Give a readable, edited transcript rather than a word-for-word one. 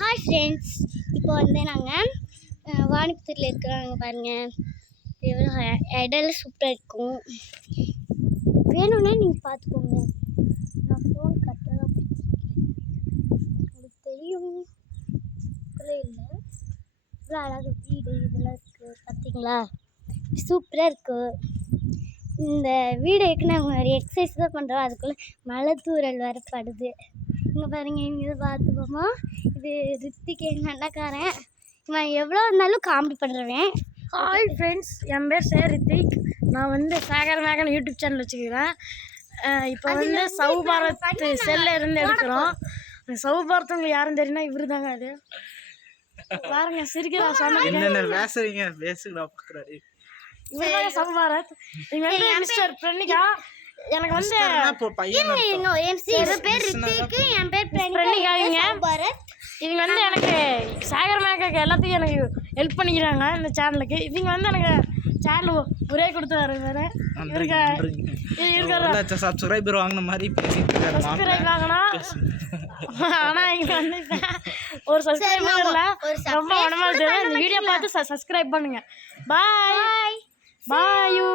Hi friends, இப்போ வந்து நாங்கள் வாணிபுத்தூரில் இருக்கிறாங்க பாருங்கள். எவ்வளோ இடம்லாம் சூப்பராக இருக்கும். வேணும்னா நீங்கள் பார்த்துக்கோங்க. நான் ஃபோன் கரெக்டாக தான் உங்களுக்கு தெரியும் இல்லை. இவ்வளோ அழகாக வீடு இதெல்லாம் இருக்குது பார்த்தீங்களா, சூப்பராக இருக்குது. இந்த வீடு இருக்கு நாங்கள் ஒரு எக்ஸசைஸ் தான் பண்ணுறோம். அதுக்குள்ளே மழை தூரல் வர படுது. இங்கே பாருங்க, இங்கே பார்த்துப்போமா, இது ரித்திக் எங்கள் அண்ணக்காரன். இவன் எவ்வளோ இருந்தாலும் காமெடி பண்ணுறவன். ஹாய் ஃப்ரெண்ட்ஸ், என் பேர் சேர் ரித்திக். நான் வந்து சாகர் மேகன் யூடியூப் சேனல் வச்சுக்கிறேன். இப்போ வந்து சௌபாரத் செல்ல இருந்து எடுக்கிறோம். சௌபாரத் உங்களுக்கு யாரும் தெரியும்னா இவரு தாங்க. அது பாருங்க, சிரிக்கிறா இவருதாங்க சௌபாரத். இவங்க வந்து மிஸ்டர் பிரணிகா. எனக்கு வந்து பேர் ரித்திக், என் பேர் பிரணிகா. இவங்க வந்து எனக்கு சாகர் மேகாக்கு எல்லாத்துக்கும் எனக்கு ஹெல்ப் பண்ணிக்கிறாங்க இந்த சேனலுக்கு. இவங்க வந்து எனக்கு சேனல் ஒரே கொடுத்துறாரு. வேறு சப்ஸ்கிரைபர் வாங்கின மாதிரி சப்ஸ்கிரைப் வாங்கினா, ஆனால் இங்கே வந்து ஒரு சப்ஸ்கிரைபர் இல்லை. ரொம்ப மனமாக இருக்குது. இந்த வீடியோ பார்த்து சப்ஸ்கிரைப் பண்ணுங்க. பாய் பாய் யூ.